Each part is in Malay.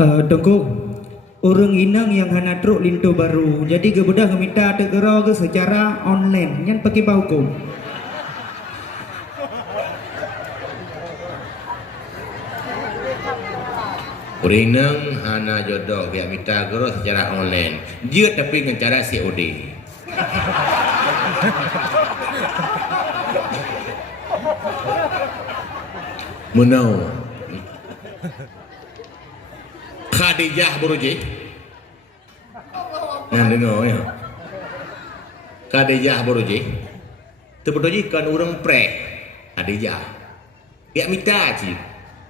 Tengku, orang inang yang hana truk lintu baru. Jadi kebudah minta tegera ke secara online. Yang pakai hukum. Urinang hana jodoh biar minta guru secara online. Dia tapi dengan cara COD. Menau. Khadijah Buruji. Nah dengar ya. Khadijah Buruji. Terpedoji kan orang pre Khadijah. Biar minta sih.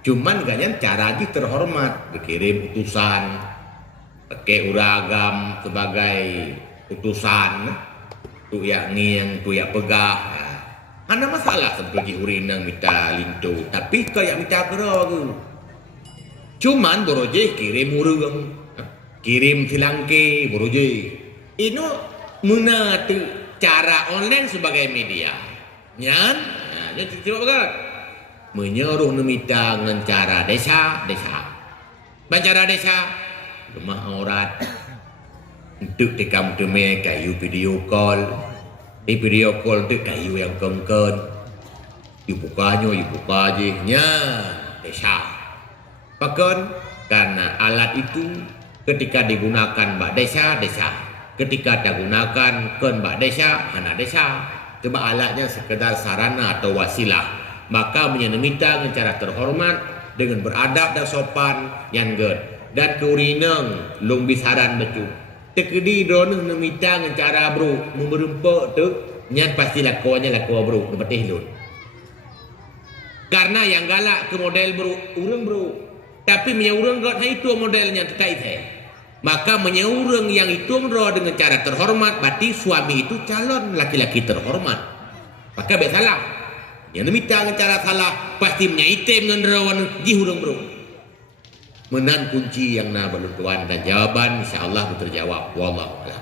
Cuman ganyan cara aja terhormat, dikirim utusan, pakai uragam sebagai utusan, tu yang niang, tu yang pegah. Ada masalah sebetulnya urinang minta lintu, tapi kayak minta gerak. Cuman boroje kirim urang, kirim silangke boroje. Ini muna tu cara online sebagai media. Nyan, jadi coba bagat. Menyuruh nemita dengan cara desa. Cara desa, rumah aurat. Untuk tikam teme kayu video call. Di video call tu kayu yang kengken. Ibu buka je. Nya, desa. Bahkan karena alat itu ketika digunakan bak desa. Ketika digunakan ken bak desa, hana desa. Coba alatnya sekedar sarana atau wasilah. Maka menyenamita dengan cara terhormat, dengan beradab dan sopan yang good. Dan keurinang lung bisaran betul. Tekedi drone nemita dengan cara bro memberempak tu, nyat pasti lakuannya bro, ngebetih lun. Karena yang galak ke model bro, urang bro. Tapi menyaurang god itu modelnya terkait saya. Maka menyaurang yang itu bro dengan cara terhormat, berarti suami itu calon laki-laki terhormat. Maka biasalah. Yang nemita dengan cara salah pasti menyaitim dengan rawan jihurang bro. Menan kunci yang na berlutuan dan jawaban insya Allah terjawab. Wallahu a'lam.